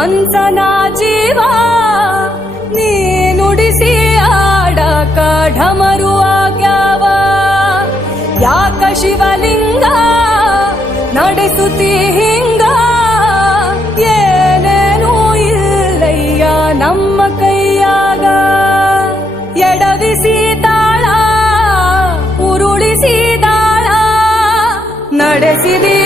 ಮನ್ಸನ ಜೀವ ನೀ ನುಡಿಸಿ ಆಡಕ ಢಮರು ಆಗ್ಯಾವ ಯಾಕ ಶಿವಲಿಂಗ ನಡೆಸುತ್ತಿ ಹಿಂಗ ಏನೇನೂ ಇಲ್ಲಯ್ಯ ನಮ್ಮ ಕೈಯಾಗ ಎಡವಿಸಿ ತಾಳ ಉರುಳಿಸಿ ದಾಳ ನಡೆಸಿದಿ